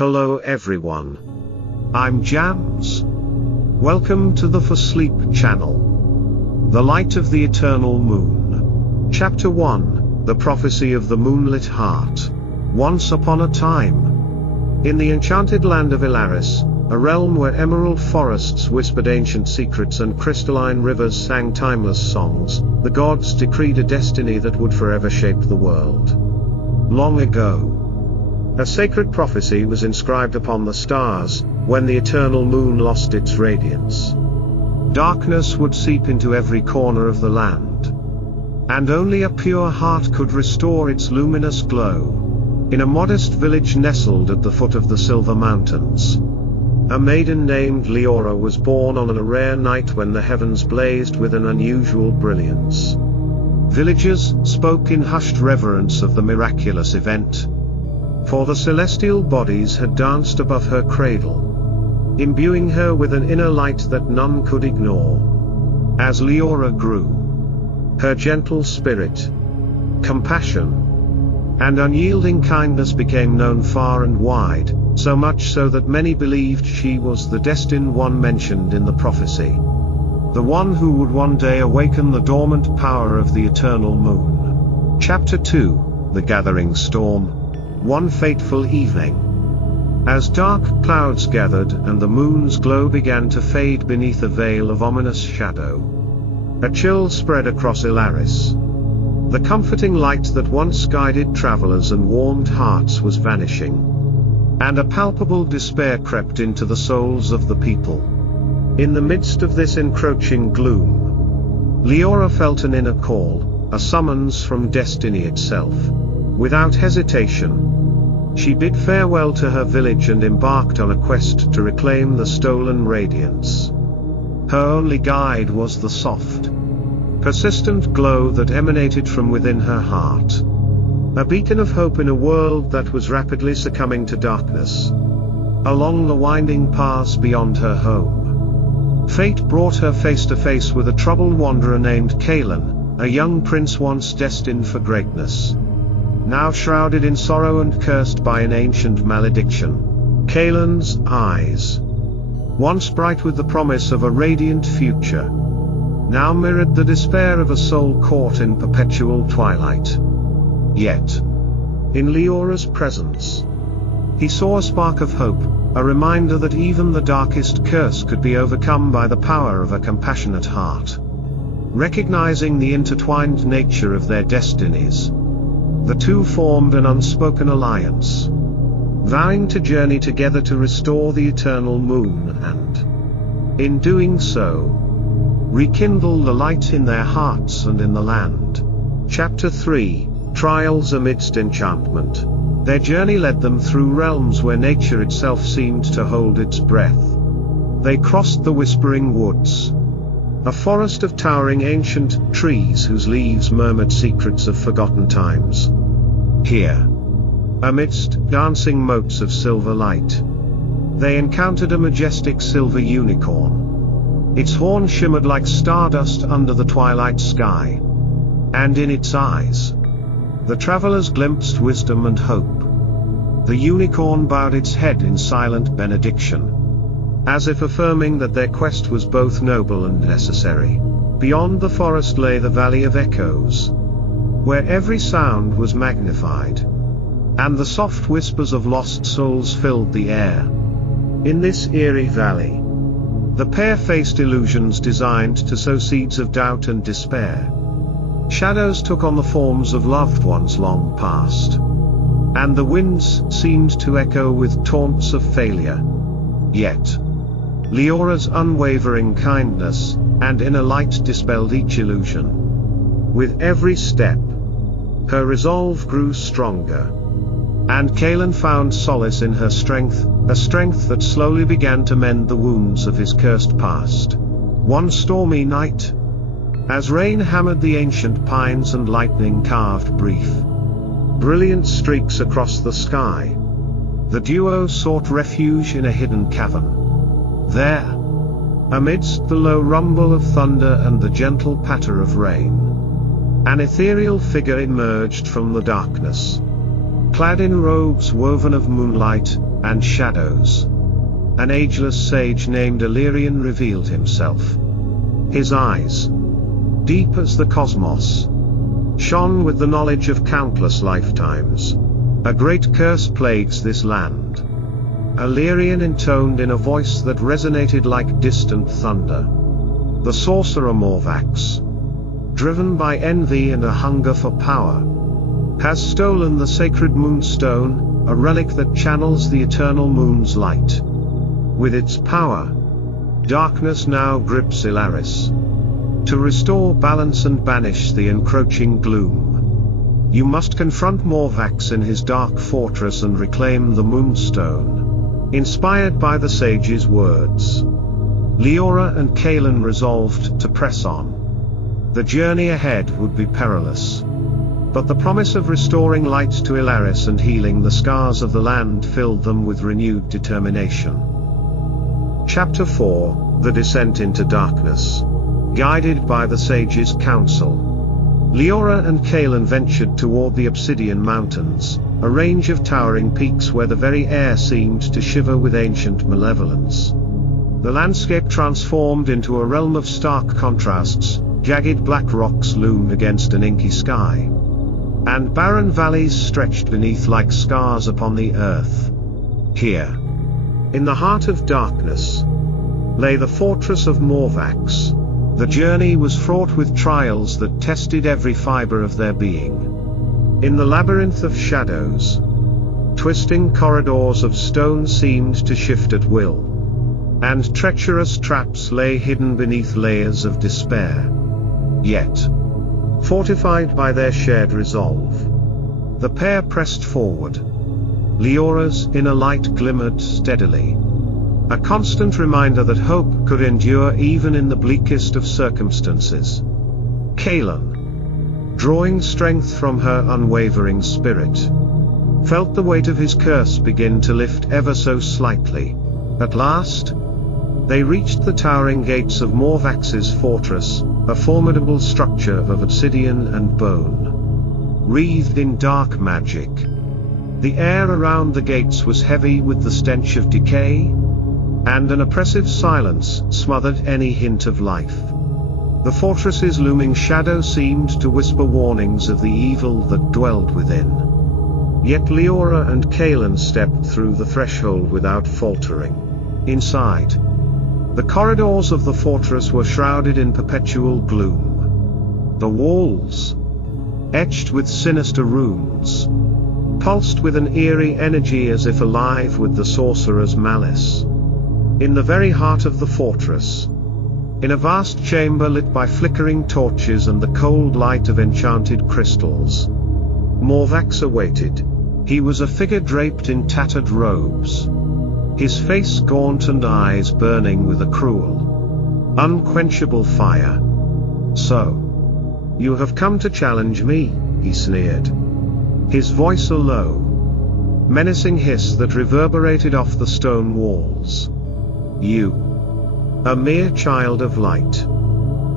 Hello everyone. I'm Jams. Welcome to the For Sleep channel. The Light of the Eternal Moon. Chapter 1, The Prophecy of the Moonlit Heart. Once upon a time, in the enchanted land of Ilaris, a realm where emerald forests whispered ancient secrets and crystalline rivers sang timeless songs, the gods decreed a destiny that would forever shape the world. Long ago, a sacred prophecy was inscribed upon the stars, when the eternal moon lost its radiance. Darkness would seep into every corner of the land, and only a pure heart could restore its luminous glow. In a modest village nestled at the foot of the Silver Mountains, a maiden named Leora was born on a rare night when the heavens blazed with an unusual brilliance. Villagers spoke in hushed reverence of the miraculous event, for the celestial bodies had danced above her cradle, imbuing her with an inner light that none could ignore. As Leora grew, her gentle spirit, compassion, and unyielding kindness became known far and wide, so much so that many believed she was the destined one mentioned in the prophecy, the one who would one day awaken the dormant power of the eternal moon. Chapter 2, The Gathering Storm. One fateful evening, as dark clouds gathered and the moon's glow began to fade beneath a veil of ominous shadow, a chill spread across Ilaris. The comforting light that once guided travelers and warmed hearts was vanishing, and a palpable despair crept into the souls of the people. In the midst of this encroaching gloom, Leora felt an inner call, a summons from destiny itself. Without hesitation, she bid farewell to her village and embarked on a quest to reclaim the stolen radiance. Her only guide was the soft, persistent glow that emanated from within her heart, a beacon of hope in a world that was rapidly succumbing to darkness. Along the winding paths beyond her home, fate brought her face to face with a troubled wanderer named Kaelan, a young prince once destined for greatness, now shrouded in sorrow and cursed by an ancient malediction. Kaelan's eyes, once bright with the promise of a radiant future, now mirrored the despair of a soul caught in perpetual twilight. Yet, in Leora's presence, he saw a spark of hope, a reminder that even the darkest curse could be overcome by the power of a compassionate heart. Recognizing the intertwined nature of their destinies, the two formed an unspoken alliance, vowing to journey together to restore the eternal moon and, in doing so, rekindle the light in their hearts and in the land. Chapter 3, Trials Amidst Enchantment. Their journey led them through realms where nature itself seemed to hold its breath. They crossed the Whispering Woods, a forest of towering ancient trees whose leaves murmured secrets of forgotten times. Here, amidst dancing motes of silver light, they encountered a majestic silver unicorn. Its horn shimmered like stardust under the twilight sky, and in its eyes, the travelers glimpsed wisdom and hope. The unicorn bowed its head in silent benediction, as if affirming that their quest was both noble and necessary. Beyond the forest lay the Valley of Echoes, where every sound was magnified, and the soft whispers of lost souls filled the air. In this eerie valley, the pair faced illusions designed to sow seeds of doubt and despair. Shadows took on the forms of loved ones long past, and the winds seemed to echo with taunts of failure. Yet, Leora's unwavering kindness and inner light dispelled each illusion. With every step, her resolve grew stronger, and Kaelan found solace in her strength, a strength that slowly began to mend the wounds of his cursed past. One stormy night, as rain hammered the ancient pines and lightning carved brief, brilliant streaks across the sky, the duo sought refuge in a hidden cavern. There, amidst the low rumble of thunder and the gentle patter of rain, an ethereal figure emerged from the darkness. clad in robes woven of moonlight and shadows. An ageless sage named Illyrian revealed himself. His eyes, deep as the cosmos, shone with the knowledge of countless lifetimes. A great curse plagues this land. Illyrian intoned in a voice that resonated like distant thunder. The sorcerer Morvax, driven by envy and a hunger for power, has stolen the sacred moonstone, a relic that channels the eternal moon's light. With its power, darkness now grips Ilaris. To restore balance and banish the encroaching gloom, you must confront Morvax in his dark fortress and reclaim the moonstone. Inspired by the sage's words, Leora and Kaelin resolved to press on. The journey ahead would be perilous, but the promise of restoring light to Ilaris and healing the scars of the land filled them with renewed determination. Chapter 4: The Descent into Darkness. Guided by the sage's counsel, Leora and Kaelin ventured toward the Obsidian Mountains, a range of towering peaks where the very air seemed to shiver with ancient malevolence. The landscape transformed into a realm of stark contrasts. Jagged black rocks loomed against an inky sky, and barren valleys stretched beneath like scars upon the earth. Here, in the heart of darkness, lay the fortress of Morvax. The journey was fraught with trials that tested every fiber of their being. In the labyrinth of shadows, twisting corridors of stone seemed to shift at will, and treacherous traps lay hidden beneath layers of despair. Yet, fortified by their shared resolve, the pair pressed forward. Leora's inner light glimmered steadily, a constant reminder that hope could endure even in the bleakest of circumstances. Kaelin, drawing strength from her unwavering spirit, felt the weight of his curse begin to lift ever so slightly. At last, they reached the towering gates of Morvax's fortress, a formidable structure of obsidian and bone, wreathed in dark magic. The air around the gates was heavy with the stench of decay, and an oppressive silence smothered any hint of life. The fortress's looming shadow seemed to whisper warnings of the evil that dwelled within. Yet Leora and Kaelin stepped through the threshold without faltering. Inside, the corridors of the fortress were shrouded in perpetual gloom. The walls, etched with sinister runes, pulsed with an eerie energy as if alive with the sorcerer's malice. In the very heart of the fortress, in a vast chamber lit by flickering torches and the cold light of enchanted crystals, Morvax awaited. He was a figure draped in tattered robes, his face gaunt and eyes burning with a cruel, unquenchable fire. "So, you have come to challenge me," he sneered, his voice a low, menacing hiss that reverberated off the stone walls. "You, a mere child of light,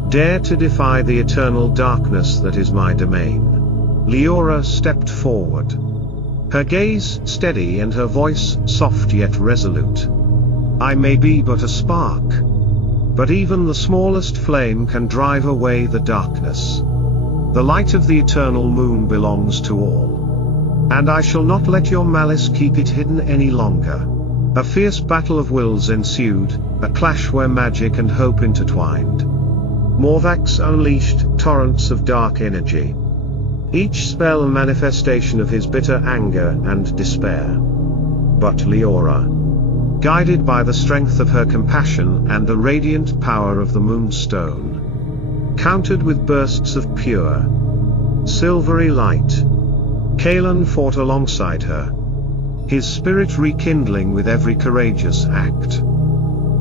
dare to defy the eternal darkness that is my domain?" Leora stepped forward, her gaze steady and her voice soft yet resolute. "I may be but a spark, but even the smallest flame can drive away the darkness. The light of the eternal moon belongs to all, and I shall not let your malice keep it hidden any longer." A fierce battle of wills ensued, a clash where magic and hope intertwined. Morvax unleashed torrents of dark energy, each spell a manifestation of his bitter anger and despair. But Leora, guided by the strength of her compassion and the radiant power of the moonstone, countered with bursts of pure, silvery light. Kaelin fought alongside her, his spirit rekindling with every courageous act,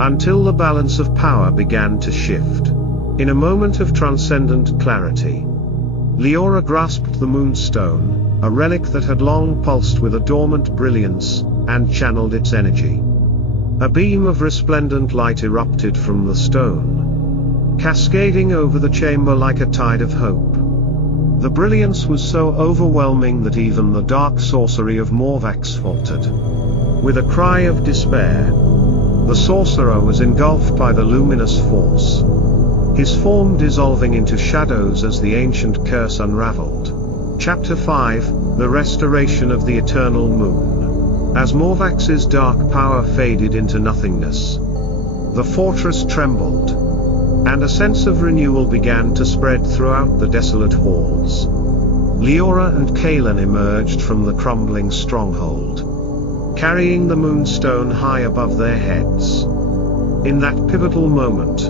until the balance of power began to shift. In a moment of transcendent clarity, Leora grasped the moonstone, a relic that had long pulsed with a dormant brilliance, and channeled its energy. A beam of resplendent light erupted from the stone, cascading over the chamber like a tide of hope. The brilliance was so overwhelming that even the dark sorcery of Morvax faltered. With a cry of despair, the sorcerer was engulfed by the luminous force, his form dissolving into shadows as the ancient curse unraveled. Chapter 5, The Restoration of the Eternal Moon. As Morvax's dark power faded into nothingness, the fortress trembled, and a sense of renewal began to spread throughout the desolate halls. Leora and Kaelin emerged from the crumbling stronghold, carrying the moonstone high above their heads. In that pivotal moment,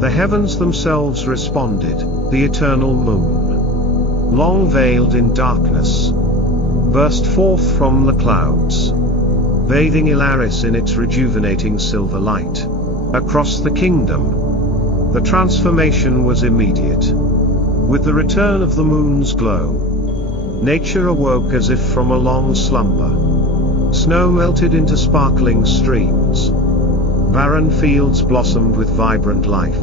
the heavens themselves responded. The eternal moon, long veiled in darkness, burst forth from the clouds, bathing Ilaris in its rejuvenating silver light. Across the kingdom, the transformation was immediate. With the return of the moon's glow, nature awoke as if from a long slumber. Snow melted into sparkling streams, barren fields blossomed with vibrant life,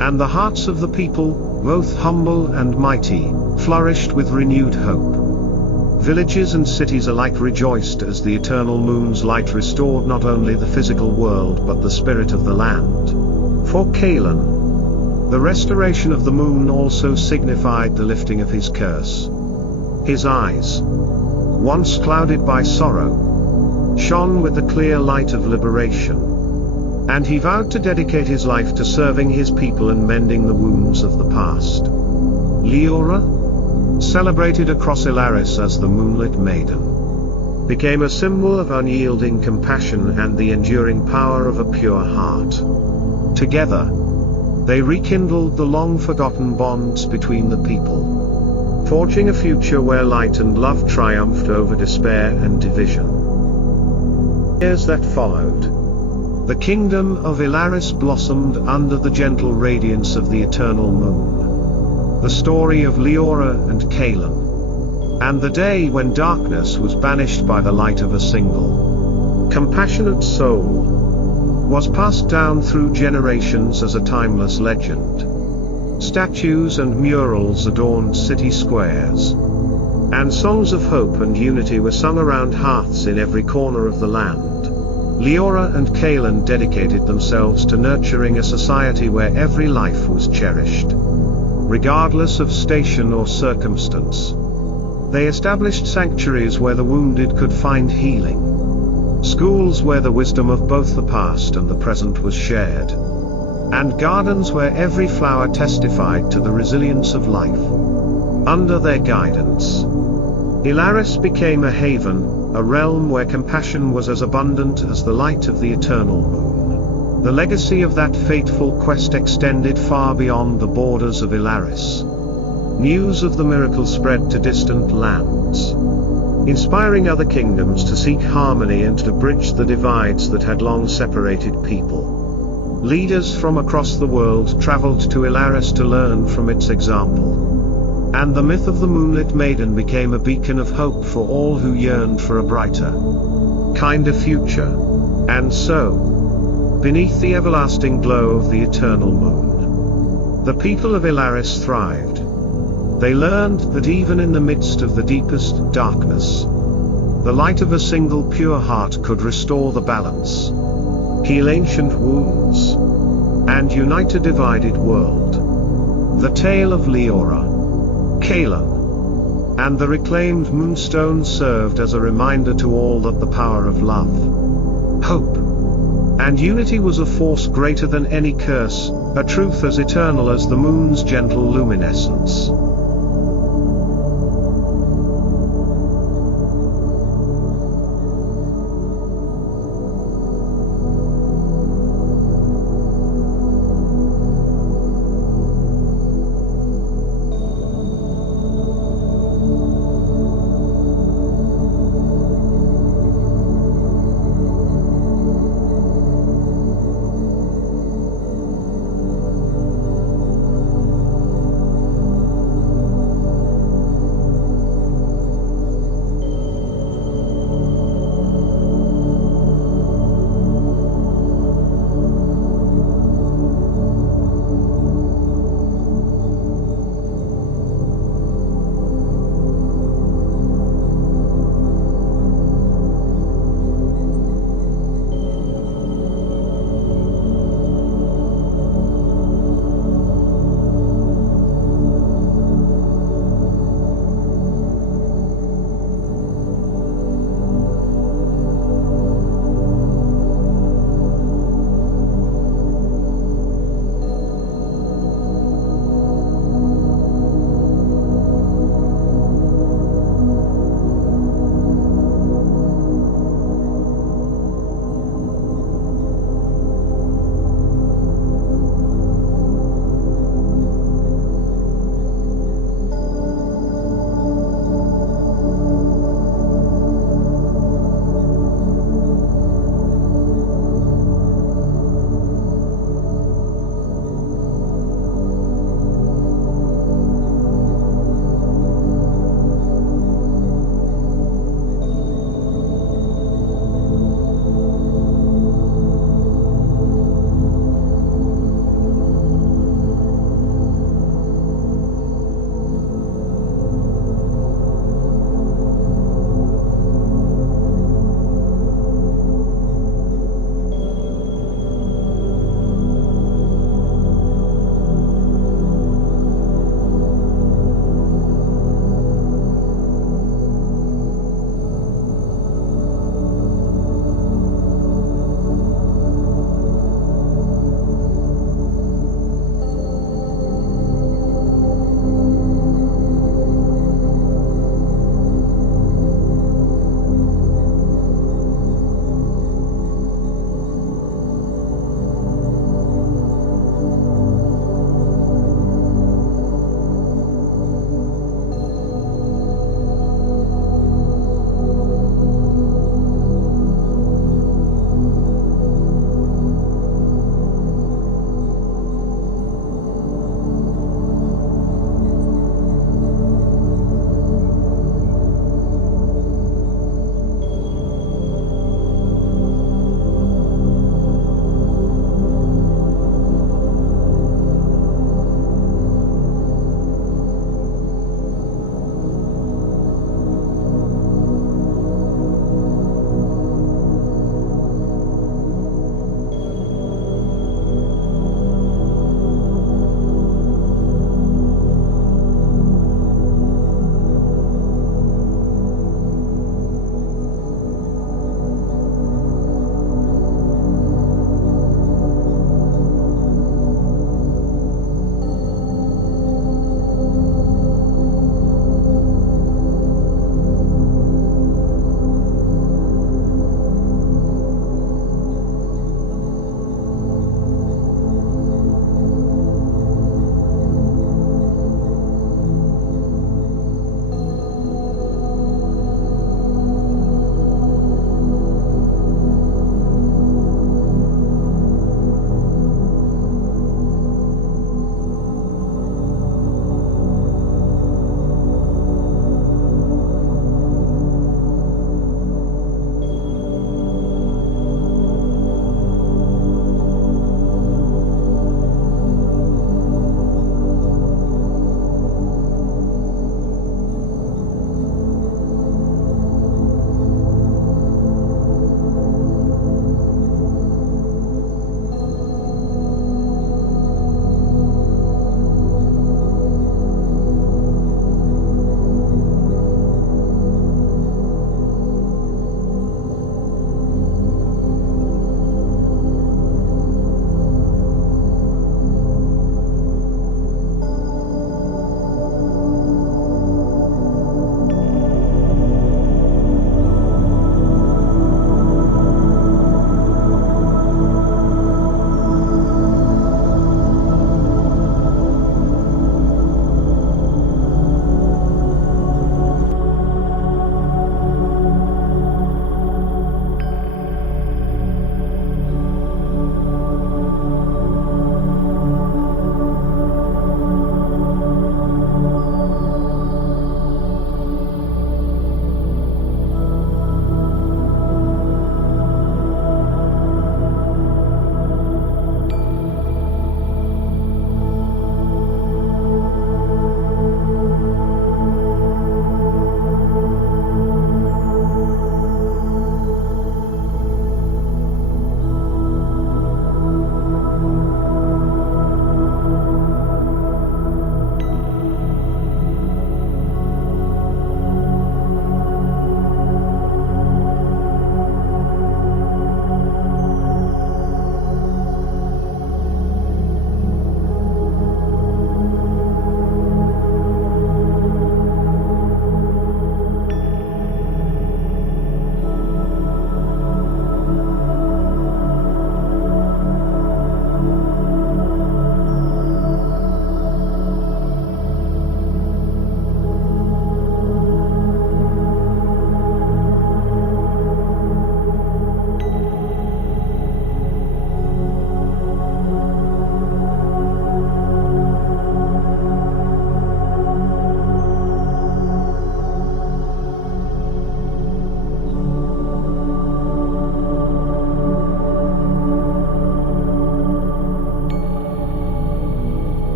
and the hearts of the people, both humble and mighty, flourished with renewed hope. Villages and cities alike rejoiced as the eternal moon's light restored not only the physical world but the spirit of the land. For Kaelin, the restoration of the moon also signified the lifting of his curse. His eyes, once clouded by sorrow, shone with the clear light of liberation, and he vowed to dedicate his life to serving his people and mending the wounds of the past. Leora, celebrated across Ilaris as the Moonlit Maiden, became a symbol of unyielding compassion and the enduring power of a pure heart. Together, they rekindled the long-forgotten bonds between the people, forging a future where light and love triumphed over despair and division. Years that followed, the kingdom of Ilaris blossomed under the gentle radiance of the eternal moon. The story of Leora and Kaelin, and the day when darkness was banished by the light of a single, compassionate soul, was passed down through generations as a timeless legend. Statues and murals adorned city squares, and songs of hope and unity were sung around hearths in every corner of the land. Leora and Kaelin dedicated themselves to nurturing a society where every life was cherished, regardless of station or circumstance. They established sanctuaries where the wounded could find healing, schools where the wisdom of both the past and the present was shared, and gardens where every flower testified to the resilience of life. Under their guidance, Ilaris became a haven, a realm where compassion was as abundant as the light of the eternal moon. The legacy of that fateful quest extended far beyond the borders of Ilaris. News of the miracle spread to distant lands, inspiring other kingdoms to seek harmony and to bridge the divides that had long separated people. Leaders from across the world traveled to Ilaris to learn from its example, and the myth of the Moonlit Maiden became a beacon of hope for all who yearned for a brighter, kinder future. And so, beneath the everlasting glow of the eternal moon, the people of Ilaris thrived. They learned that even in the midst of the deepest darkness, the light of a single pure heart could restore the balance, heal ancient wounds, and unite a divided world. The tale of Leora, Kaelin, and the reclaimed moonstone served as a reminder to all that the power of love, hope, and unity was a force greater than any curse, a truth as eternal as the moon's gentle luminescence.